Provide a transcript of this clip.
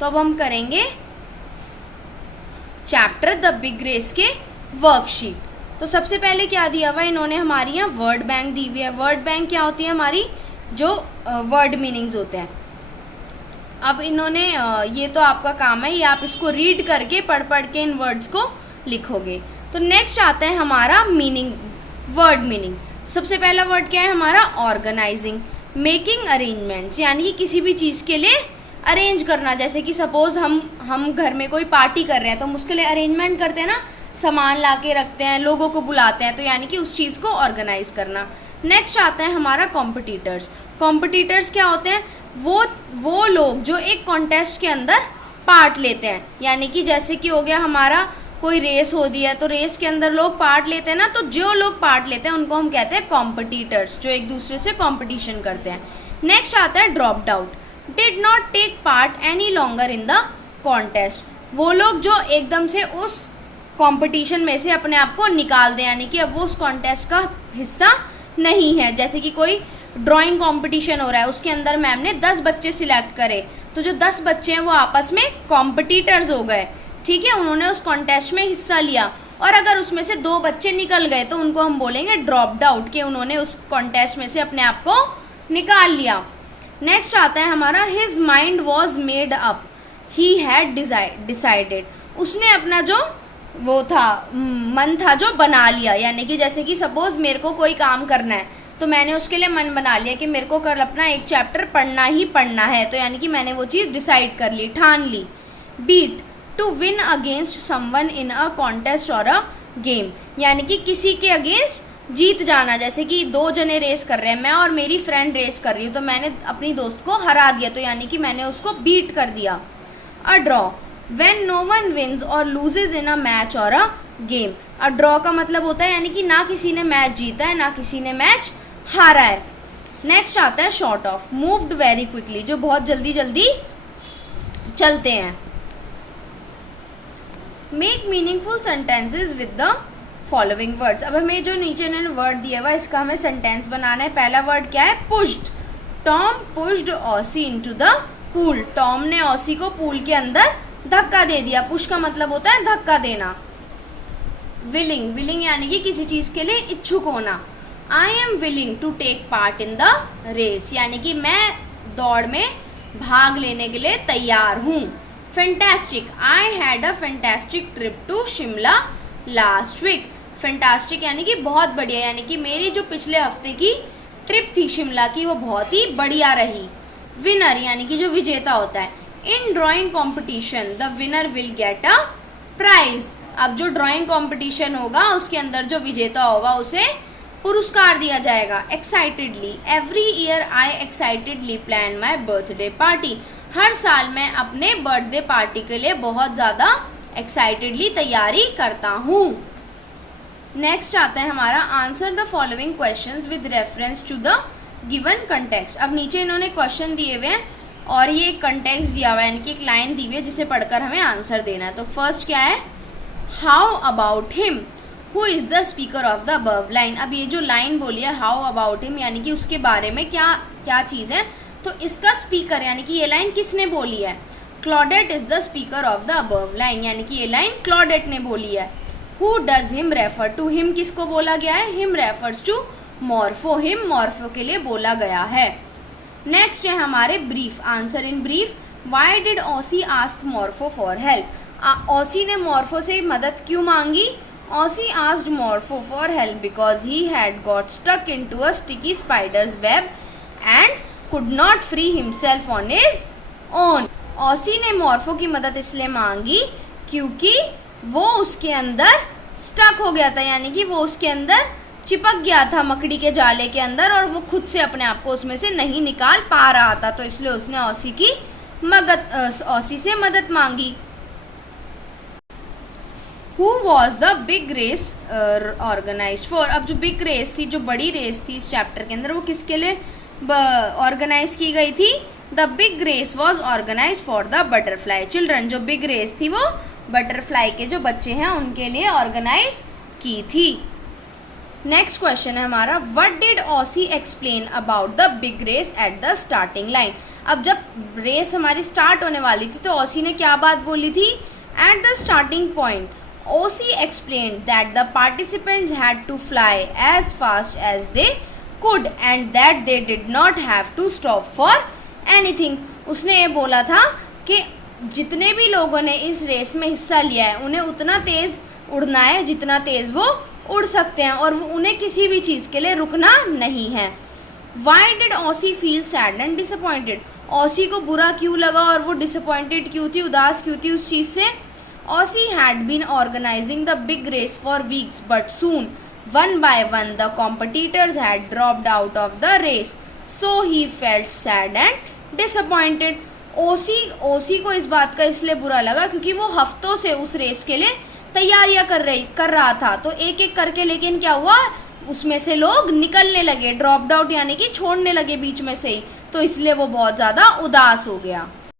तो अब हम करेंगे चैप्टर द बिग रेस के वर्कशीट। तो सबसे पहले क्या दिया हुआ है इन्होंने, हमारी यहाँ वर्ड बैंक दी हुई है। वर्ड बैंक क्या होती है, हमारी जो वर्ड मीनिंग्स होते हैं। अब इन्होंने ये तो आपका काम है, ये आप इसको रीड करके पढ़ पढ़ के इन वर्ड्स को लिखोगे। तो नेक्स्ट आता है हमारा मीनिंग, वर्ड मीनिंग। सबसे पहला वर्ड क्या है हमारा, ऑर्गेनाइजिंग, मेकिंग अरेंजमेंट्स, यानी कि किसी भी चीज़ के लिए अरेंज करना। जैसे कि सपोज हम घर में कोई पार्टी कर रहे हैं तो हम उसके लिए अरेंजमेंट करते हैं ना, सामान ला के रखते हैं, लोगों को बुलाते हैं, तो यानी कि उस चीज़ को ऑर्गेनाइज करना। नेक्स्ट आता है हमारा कॉम्पिटिटर्स। कॉम्पिटिटर्स क्या होते हैं, वो लोग जो एक कॉन्टेस्ट के अंदर पार्ट लेते हैं। यानी कि जैसे कि हो गया हमारा कोई रेस होती है तो रेस के अंदर लोग पार्ट लेते हैं ना, तो जो लोग पार्ट लेते हैं उनको हम कहते हैं कॉम्पिटिटर्स, जो एक दूसरे से कॉम्पिटिशन करते हैं। नेक्स्ट आता है dropped out, did not take part any longer in the contest. वो लोग जो एकदम से उस कंपटीशन में से अपने आप को निकाल दें, यानी कि अब वो उस कॉन्टेस्ट का हिस्सा नहीं है। जैसे कि कोई ड्राइंग कंपटीशन हो रहा है, उसके अंदर मैम ने 10 बच्चे सिलेक्ट करे, तो जो 10 बच्चे हैं वो आपस में कॉम्पिटिटर्स हो गए, ठीक है, उन्होंने उस कॉन्टेस्ट में हिस्सा लिया। और अगर उसमें से 2 बच्चे निकल गए तो उनको हम बोलेंगे ड्रॉप्ड आउट, कि उन्होंने उस कॉन्टेस्ट में से अपने आप को निकाल लिया। नेक्स्ट आता है हमारा his mind was made up, he had decided, उसने अपना जो वो था मन था जो बना लिया। यानी कि जैसे कि सपोज मेरे को कोई काम करना है तो मैंने उसके लिए मन बना लिया कि मेरे को कल अपना एक चैप्टर पढ़ना ही पढ़ना है, तो यानी कि मैंने वो चीज़ डिसाइड कर ली, ठान ली। Beat, to win against someone in a contest और अ गेम, यानी कि किसी के अगेंस्ट जीत जाना। जैसे कि 2 जने रेस कर रहे हैं, मैं और मेरी फ्रेंड रेस कर रही हूँ, तो मैंने अपनी दोस्त को हरा दिया, तो यानी कि मैंने उसको बीट कर दिया। A draw, when no one wins और लूजेज इन अ मैच और अ गेम। अ ड्रॉ का मतलब होता है यानी कि ना किसी ने मैच जीता है ना किसी ने मैच हारा है। नेक्स्ट आता है short of, moved very quickly, जो बहुत जल्दी जल्दी चलते हैं। Make meaningful sentences with the following words. अब हमें जो नीचे इन्होंने वर्ड दिया हुआ है इसका हमें सेंटेंस बनाना है। पहला वर्ड क्या है, pushed, Tom pushed Aussie into the pool, Tom ने ऑसी को पूल के अंदर धक्का दे दिया। पुश का मतलब होता है धक्का देना। विलिंग, विलिंग यानी कि किसी चीज़ के लिए इच्छुक होना। I am willing to take part in the race, यानी कि मैं दौड़ में भाग लेने के लिए तैयार हूँ। Fantastic, I had a fantastic trip to Shimla last week. Fantastic यानी कि बहुत बढ़िया, यानी कि मेरी जो पिछले हफ्ते की ट्रिप थी शिमला की वो बहुत ही बढ़िया रही। विनर यानी कि जो विजेता होता है। In drawing competition the winner will get a prize. अब जो ड्राइंग कॉम्पिटिशन होगा उसके अंदर जो विजेता होगा उसे पुरस्कार दिया जाएगा। Excitedly, every year I excitedly plan my birthday party. हर साल मैं अपने बर्थडे पार्टी के लिए बहुत ज़्यादा एक्साइटेडली तैयारी करता हूँ। नेक्स्ट आता है हमारा answer the following questions with reference to the given context. अब नीचे इन्होंने क्वेश्चन दिए हुए हैं और ये एक कंटेक्स्ट दिया हुआ है, यानी कि एक लाइन दी हुई है जिसे पढ़कर हमें आंसर देना है। तो फर्स्ट क्या है, how about him, who is the speaker of the above line. अब ये जो लाइन बोली है हाउ अबाउट हिम, यानी कि उसके बारे में क्या क्या चीज़ है, तो इसका स्पीकर यानी कि ये लाइन किसने बोली है, Claudette is the speaker of the above line, यानी कि ये लाइन क्लॉडेट ने बोली है। Who does him refer to, him किसको बोला गया है, him refers to Morpho, him Morpho के लिए बोला गया है। नेक्स्ट है हमारे brief, answer in brief. Why did Ossie ask Morpho for help, Ossie ने मॉर्फो से मदद क्यों मांगी। Ossie asked Morpho for help because he had got stuck into a sticky spider's web and could not free himself on his own. Ossie ने Morpho की मदद इसलिए मांगी क्योंकि वो उसके अंदर स्टक हो गया था, यानी कि वो उसके अंदर चिपक गया था मकड़ी के जाले के अंदर और वो खुद से अपने आप को उसमें से नहीं निकाल पा रहा था, तो इसलिए उसने ऑसी से मदद मांगी। Who was the big race organise for. अब जो बिग रेस थी, जो बड़ी रेस थी इस चैप्टर के अंदर, वो किसके लिए ऑर्गेनाइज की गई थी। The big race was organise for the butterfly children. जो बिग रेस थी वो बटरफ्लाई के जो बच्चे हैं उनके लिए ऑर्गेनाइज की थी। नेक्स्ट क्वेश्चन है हमारा, what did Ossie explain about the big race at the starting line. अब जब रेस हमारी स्टार्ट होने वाली थी तो ओसी ने क्या बात बोली थी? At the starting point Ossie explain that the participants had to fly as fast as they could and that they did not have to stop for anything. उसने ये बोला था कि जितने भी लोगों ने इस रेस में हिस्सा लिया है उन्हें उतना तेज़ उड़ना है जितना तेज़ वो उड़ सकते हैं और वो उन्हें किसी भी चीज़ के लिए रुकना नहीं है। Why did Ossie feel sad and disappointed. Ossie को बुरा क्यों लगा और वो डिसअपॉइंटेड क्यों थी, उदास क्यों थी उस चीज़ से? Ossie had been organising the big race for weeks but soon one by one the competitors had dropped out of the race so he felt sad and disappointed. Ossie को इस बात का इसलिए बुरा लगा क्योंकि वो हफ्तों से उस रेस के लिए तैयारियां कर रहा था। तो एक एक करके लेकिन क्या हुआ, उसमें से लोग निकलने लगे, ड्रॉप्ड आउट यानी कि छोड़ने लगे बीच में से ही, तो इसलिए वो बहुत ज़्यादा उदास हो गया।